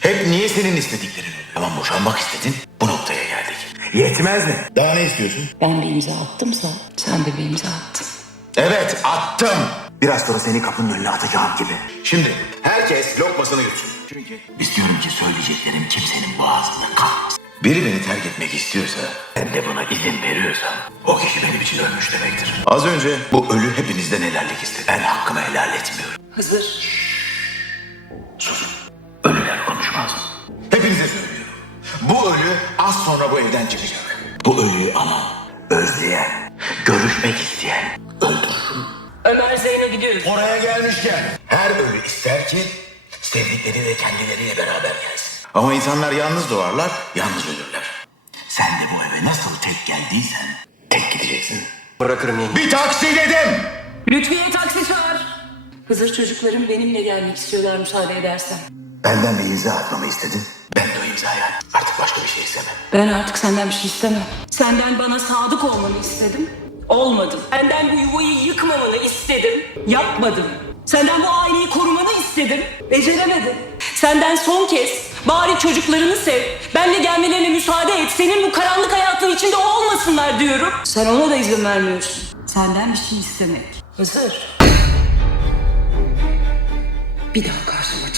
Hep niye senin istediklerin oluyor? Tamam boşanmak istedin. Bu noktaya geldik. Yetmez mi? Daha ne istiyorsun? Ben bir imza attımsa sen de bir imza attın. Evet attım. Biraz sonra seni kapının önüne atacağım gibi. Şimdi herkes lokmasını yutsun. Çünkü istiyorum ki söyleyeceklerim kimsenin boğazında kalmasın. Biri beni terk etmek istiyorsa, ben de buna izin veriyorsam, o kişi benim için ölmüş demektir. Az önce bu ölü hepinizden helallik istedi. Ben hakkımı helal etmiyorum. Hızır. Hepinize söylüyorum. Bu ölü az sonra bu evden çıkacak. Bu ölüyü aman, özleyen, görüşmek isteyen öldürürüm. Ömer Zeyno gidiyoruz. Oraya gelmişken her ölü ister ki sevdikleri ve kendileriyle beraber gelsin. Ama insanlar yalnız doğarlar, yalnız ölürler. Sen de bu eve nasıl tek geldiysen tek gideceksin. Bırakırım yenge. Bir taksi dedim! Lütfiye taksi çağır. Hızır çocuklarım benimle gelmek istiyorlar müsaade edersen. Benden bir imza atmamı istedin. Ben de o imzayı attım. Artık başka bir şey istemem. Ben artık senden bir şey istemem. Senden bana sadık olmanı istedim. Olmadım. Senden bu yuvayı yıkmamanı istedim. Yapmadım. Senden bu aileyi korumanı istedim. Beceremedim. Senden son kez bari çocuklarını sev. Benle gelmelerine müsaade et. Senin bu karanlık hayatın içinde olmasınlar diyorum. Sen ona da izin vermiyorsun. Senden bir şey istemek. Hızır. Bir daha karşıma